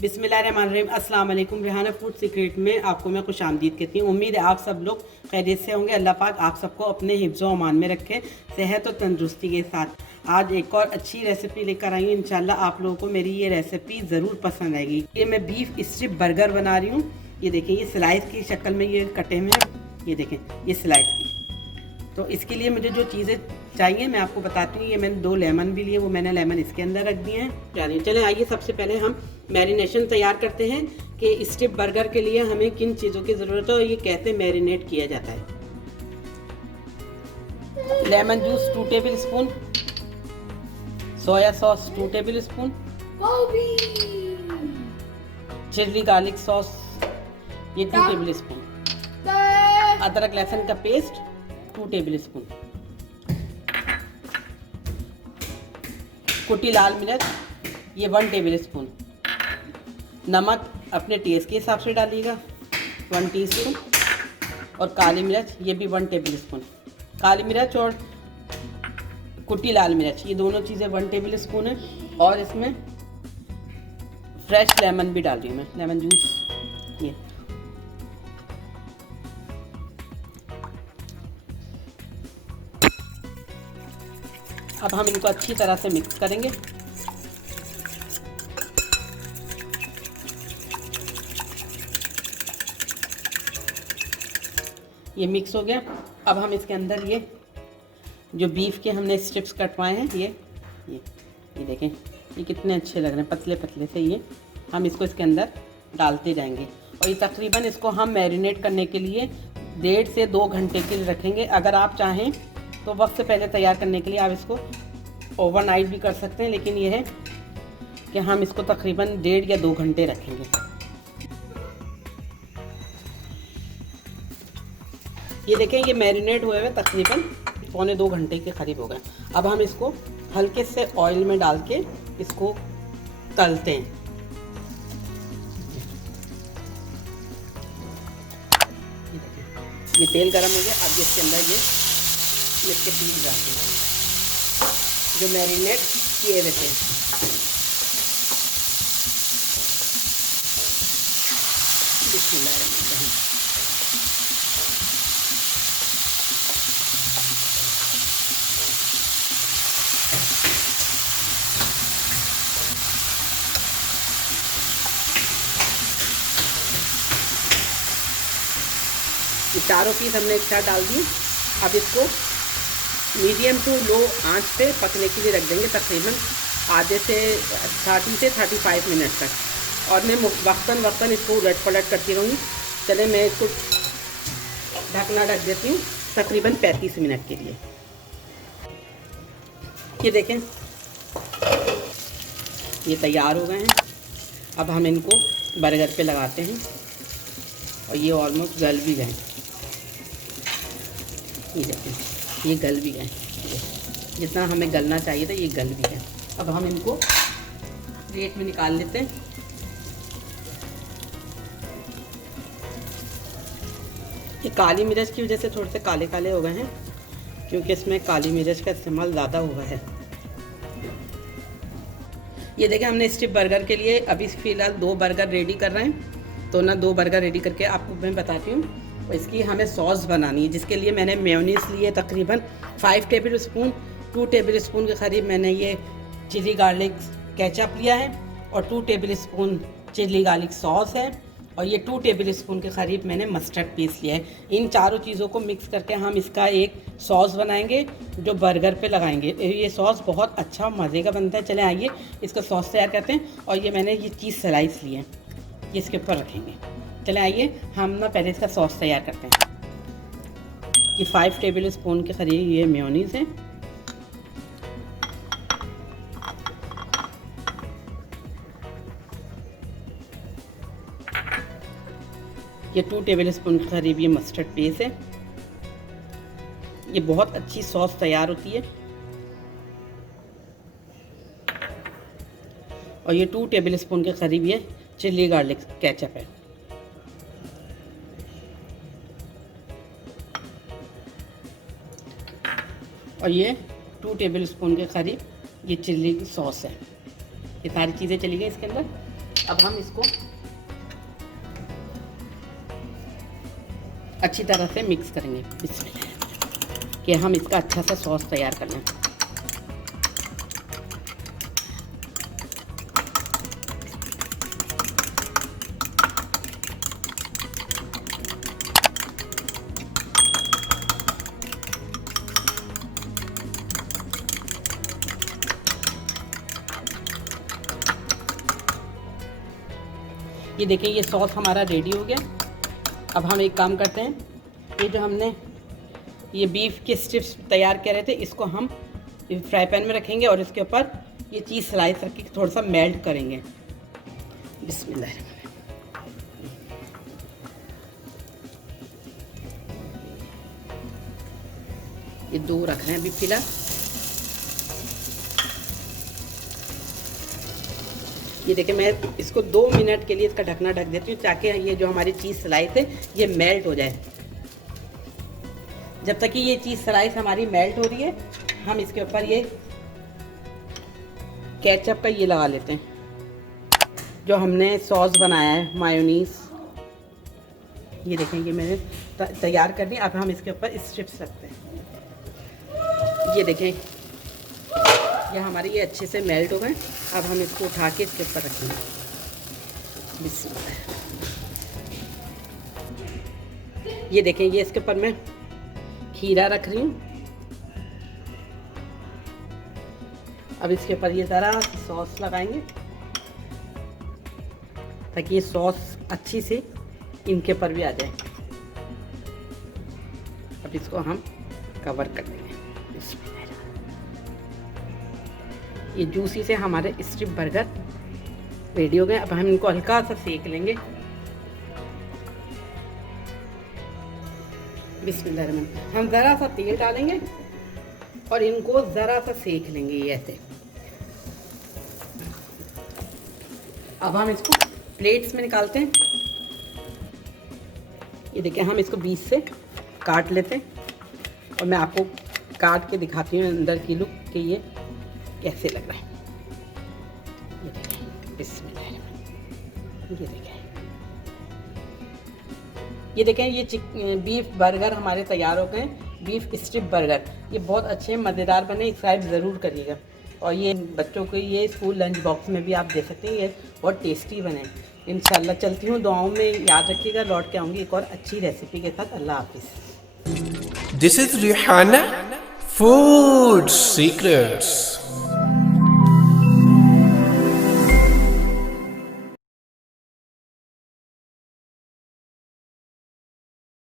बिस्मिल्लाहिर्रहमानिर्रहीम। अस्सलाम वालेकुम। रेहाना फूड सीक्रेट में आपको मैं खुश आमदीद कहती हूँ। उम्मीद है आप सब लोग खैरियत से होंगे। अल्लाह पाक आप सबको अपने हिफ्ज़ व अमान में रखे, सेहत और तंदुरुस्ती के साथ। आज एक और अच्छी रेसिपी लेकर आई हूँ। इंशाल्लाह आप लोगों को मेरी ये रेसिपी ज़रूर पसंद आएगी। ये मैं बीफ स्ट्रिप बर्गर बना रही हूँ। ये देखें, ये स्लाइस की शक्ल में ये कटे हुए हैं। ये देखें, ये स्लाइस की। तो इसके लिए मुझे जो चीज़ें चाहिए मैं आपको बताती हूँ। ये मैंने 2 लेमन भी लिए, वो मैंने लेमन इसके अंदर रख दिए हैं। चलें आइए सबसे पहले हम मैरिनेशन तैयार करते हैं कि स्ट्रिप बर्गर के लिए हमें किन चीज़ों की ज़रूरत है और ये कैसे मैरिनेट किया जाता है। Lemon juice 2 table spoon, soya sauce 2 table spoon, chilli garlic sauce ये 2 टेबल स्पून, अदरक लहसुन का पेस्ट 2 टेबल स्पून, कुटी लाल मिर्च ये 1 टेबल स्पून, नमक अपने टेस्ट के हिसाब से डालिएगा 1 टीस्पून, और काली मिर्च ये भी 1 टेबल स्पून। काली मिर्च और कुटी लाल मिर्च ये दोनों चीज़ें 1 टेबल स्पून है। और इसमें फ्रेश लेमन भी डाल रही हूँ मैं, लेमन जूस ये। अब हम इनको अच्छी तरह से मिक्स करेंगे। ये मिक्स हो गया। अब हम इसके अंदर ये जो बीफ के हमने स्ट्रिप्स कटवाए हैं ये देखें, ये कितने अच्छे लग रहे हैं, पतले पतले से। ये हम इसको इसके अंदर डालते जाएंगे और ये तकरीबन इसको हम मैरिनेट करने के लिए 1.5 से 2 घंटे के लिए रखेंगे। अगर आप चाहें तो वक्त से पहले तैयार करने के लिए आप इसको ओवरनाइट भी कर सकते हैं, लेकिन ये है कि हम इसको तकरीबन 1.5 या 2 घंटे रखेंगे। ये देखें, ये मैरिनेट हुए हुए तकरीबन 1.25 घंटे के करीब हो गए। अब हम इसको हल्के से ऑयल में डाल के इसको तलते हैं। ये तेल गरम हो गया। अब इसके अंदर ये इसके पीस डालते हैं जो मैरिनेट किए हुए थे। बिस्मिल्लाहिर्रहमानिर्रहीम। ये चारों पीस हमने एक साथ डाल दी। अब इसको मीडियम टू लो आंच पे पकने के लिए रख देंगे तकरीबन आधे से 30 से 35 मिनट तक। और मैं वक्तन इसको उलट पलट करती रहूँगी। चले मैं इसको ढकना ढक देती हूँ तकरीबन 35 मिनट के लिए। ये देखें, ये तैयार हो गए हैं। अब हम इनको बर्गर पे लगाते हैं और ये ऑलमोस्ट गल भी गए। ये देखें, ये गल भी गए, जितना हमें गलना चाहिए था ये गल भी गए। अब हम इनको प्लेट में निकाल लेते हैं। ये काली मिर्च की वजह से थोड़े से काले काले हो गए हैं, क्योंकि इसमें काली मिर्च का इस्तेमाल ज़्यादा हुआ है। ये देखें, हमने स्ट्रिप बर्गर के लिए अभी फ़िलहाल 2 बर्गर रेडी कर रहे हैं। तो ना 2 बर्गर रेडी करके आपको मैं बताती हूँ। इसकी हमें सॉस बनानी है, जिसके लिए मैंने मेयोनीज़ लिए तकरीबन 5 टेबल स्पून, 2 टेबल स्पून के करीब मैंने ये चिली गार्लिक केचप लिया है, और 2 table spoon chilli garlic sauce है, और ये 2 टेबल स्पून के करीब मैंने मस्टर्ड पेस्ट लिया है। इन चारों चीज़ों को मिक्स करके हम इसका एक सॉस बनाएंगे जो बर्गर पे लगाएंगे। ये सॉस बहुत अच्छा मज़े का बनता है। चलें आइए इसका सॉस तैयार करते हैं। और ये मैंने ये चीज़ स्लाइस लिए हैं, ये इसके ऊपर रखेंगे। चलें आइए हम ना पहले इसका सॉस तैयार करते हैं। ये 5 टेबल स्पून के करीब ये मेयोनीज़ है। ये 2 टेबल स्पून के करीब ये मस्टर्ड पेस्ट है। ये बहुत अच्छी सॉस तैयार होती है। और ये 2 टेबल स्पून के करीब ये चिली गार्लिक केचप है। और ये 2 टेबल स्पून के करीब ये चिल्ली की सॉस है। ये सारी चीज़ें चली गई इसके अंदर। अब हम इसको अच्छी तरह से मिक्स करेंगे बिस्मिल्लाह, कि हम इसका अच्छा सा सॉस तैयार कर लें। ये देखिए ये सॉस हमारा रेडी हो गया। अब हम एक काम करते हैं, ये जो हमने ये बीफ के स्ट्रिप्स तैयार किए रहे थे, इसको हम फ्राई पैन में रखेंगे और इसके ऊपर ये चीज़ स्लाइस रख के थोड़ा सा मेल्ट करेंगे। बिस्मिल्लाह। ये 2 रख रहे हैं अभी फिलहाल। ये देखिए मैं इसको 2 मिनट के लिए इसका ढकना ढक देती हूँ, ताकि ये जो हमारी चीज़ स्लाइस है ये मेल्ट हो जाए। जब तक कि ये चीज़ स्लाइस हमारी मेल्ट हो रही है, हम इसके ऊपर ये केचप का ये लगा लेते हैं, जो हमने सॉस बनाया है मायोनीज। ये देखेंगे मैंने तैयार कर दी। अब हम इसके ऊपर स्ट्रिप्स रखते हैं। ये देखें ये हमारे ये अच्छे से मेल्ट हो गए। अब हम इसको उठा के इसके ऊपर रखेंगे। बिस्मिल्लाह। ये देखें ये इसके ऊपर मैं खीरा रख रही हूँ। अब इसके ऊपर ये ज़रा सॉस लगाएंगे, ताकि ये सॉस अच्छी से इनके ऊपर भी आ जाए। अब इसको हम कवर कर देंगे। ये जूसी से हमारे स्ट्रिप बर्गर रेडी हो गए। अब हम इनको हल्का सा सेक लेंगे। बिस्मिल्लाह। हम ज़रा सा तेल डालेंगे और इनको ज़रा सा सेक लेंगे ये ऐसे। अब हम इसको प्लेट्स में निकालते हैं। ये देखिए हम इसको बीच से काट लेते हैं और मैं आपको काट के दिखाती हूँ अंदर की लुक कि ये कैसे लग रहा है। ये देखिए बिस्मिल्लाह। ये देखें ये बीफ बर्गर हमारे तैयार हो गए। बीफ स्ट्रिप बर्गर ये बहुत अच्छे मज़ेदार बने, एक ट्राई ज़रूर करिएगा। और ये बच्चों को ये स्कूल लंच बॉक्स में भी आप दे सकते हैं। ये बहुत टेस्टी बने। इंशाल्लाह चलती हूँ, दुआओं में याद रखिएगा। लौट के आऊँगी एक और अच्छी रेसिपी के साथ। अल्लाह हाफिज़। This is Rihana food secrets.